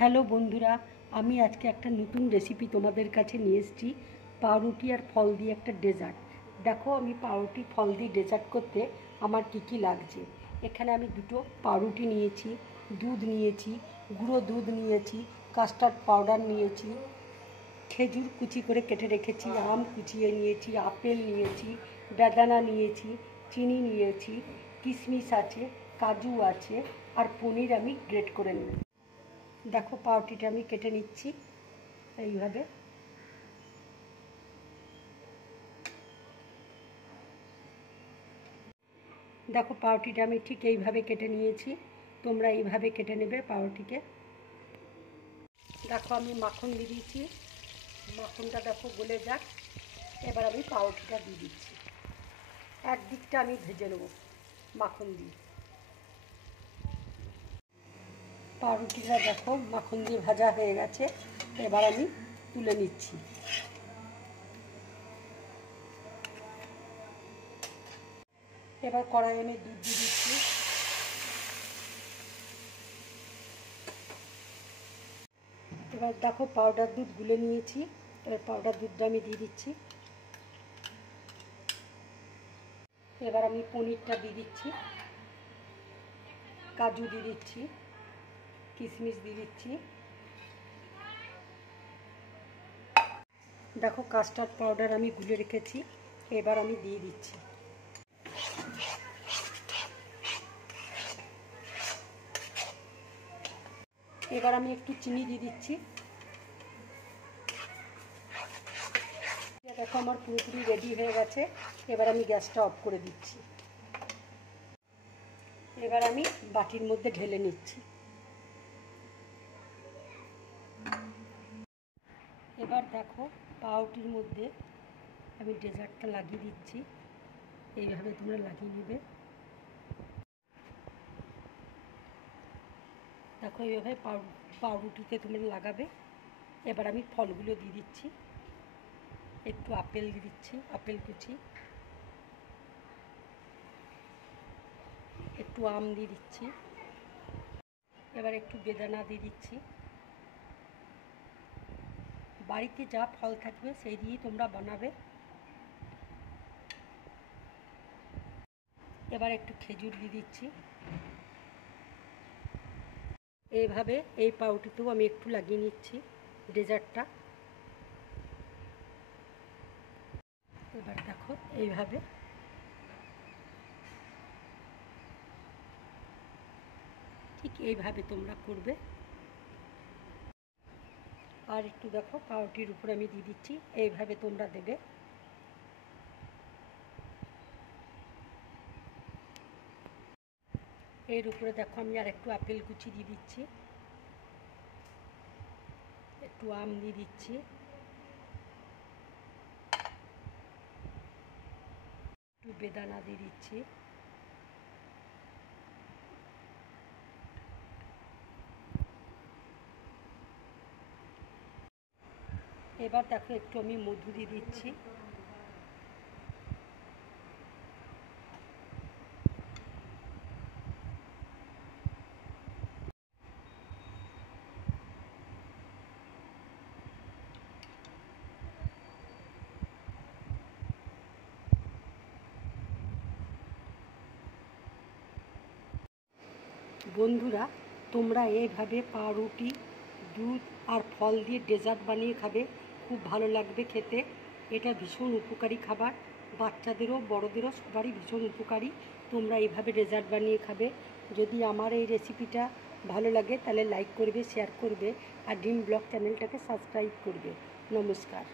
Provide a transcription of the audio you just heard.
Hello বন্ধুরা, আমি আজকে একটা নতুন রেসিপি তোমাদের কাছে নিয়ে এসেছি। পাউরুটি আর ফল দিয়ে একটা ডেজার্ট। দেখো, আমি পাউরুটি ফল দিয়ে ডেজার্ট করতে আমার কী কী লাগছে। এখানে আমি দুটো পাউরুটি নিয়েছি, দুধ নিয়েছি, গুঁড়ো দুধ নিয়েছি, কাস্টার্ড পাউডার নিয়েছি, খেজুর কুচি করে কেটে রেখেছি, আম কুচিয়ে নিয়েছি, আপেল নিয়েছি, বেদানা নিয়েছি, চিনি নিয়েছি, কিশমিশ আছে, কাজু আছে, আর পনির আমি গ্রেট করে নেব। দেখো, পাউরুটিটা আমি কেটে নিচ্ছি এইভাবে। দেখো, পাউরুটিটা আমি ঠিক এইভাবে কেটে নিয়েছি। তোমরা এইভাবে কেটে নেবে পাউরুটিকে। দেখো, আমি মাখন দিয়ে দিয়েছি। মাখনটা দেখো গলে যাক। এবার আমি পাউরুটিটা দিয়ে দিচ্ছি। একদিকটা আমি ভেজে নেব মাখন দিয়ে। পাউরুটিটা দেখো মাখন দিয়ে ভাজা হয়ে গেছে। এবার আমি তুলে নিচ্ছি। এবার কড়াইয়ে আমি দুধ দিয়ে দিচ্ছি। এবার দেখো, পাউডার দুধ গুলে নিয়েছি। এবার পাউডার দুধটা আমি দিয়ে দিচ্ছি। এবার আমি পনিরটা দিয়ে দিচ্ছি, কাজু দিয়ে দিচ্ছি, কিশমিশ দিয়ে দিচ্ছি। দেখো, কাস্টার্ড পাউডার আমি গুলে রেখেছি। এবার আমি দিয়ে দিচ্ছি। এবার আমি একটু চিনি দিয়ে দিচ্ছি। দেখো, আমার পুরোপুরি রেডি হয়ে গেছে। এবার আমি গ্যাসটা অফ করে দিচ্ছি। এবার আমি বাটির মধ্যে ঢেলে নিচ্ছি। এবার দেখো, পাউরুটির মধ্যে আমি ডেজার্টটা লাগিয়ে দিচ্ছি। এইভাবে তোমরা লাগিয়ে নেবে। দেখো, এইভাবে পাউরুটিতে তোমরা লাগাবে। এবার আমি ফলগুলো দিয়ে দিচ্ছি। একটু আপেল দিয়ে দিচ্ছি, আপেল কুচি, একটু আম দিয়ে দিচ্ছি, এবার একটু বেদানা দিয়ে দিচ্ছি। বাড়িতে যা ফল থাকবে সেই দিয়েই তোমরা বানাবে। এবার একটু খেজুর দিয়ে দিচ্ছি। এইভাবে এই পাউরুটিতেও আমি একটু লাগিয়ে নিচ্ছি ডেজার্টটা। এবার দেখো, এইভাবে ঠিক এইভাবে তোমরা করবে। আর একটু দেখো, পাউরুটির উপরে আমি দিয়ে দিচ্ছি। এইভাবে তোমরা দেবে। এর উপরে দেখো, আমি আর একটু আপেল কুচি দিয়ে দিচ্ছি, একটু আম দিয়ে দিচ্ছি, একটু বেদানা দিয়ে দিচ্ছি। এবার দেখো, একটু আমি মধু দিয়ে দিচ্ছি। বন্ধুরা, তোমরা এইভাবে পাউরুটি, দুধ আর ফল দিয়ে ডেজার্ট বানিয়ে খাবে। খুব ভালো লাগবে খেতে। এটা ভীষণ উপকারী খাবার। বাচ্চাদেরও বড়দেরও সবারই ভীষণ উপকারী। তোমরা এইভাবে ডেজার্ট বানিয়ে খাবে। যদি আমার এই রেসিপিটা ভালো লাগে তাহলে লাইক করবে, শেয়ার করবে, আর ড্রিম ব্লগ চ্যানেলটাকে সাবস্ক্রাইব করবে। নমস্কার।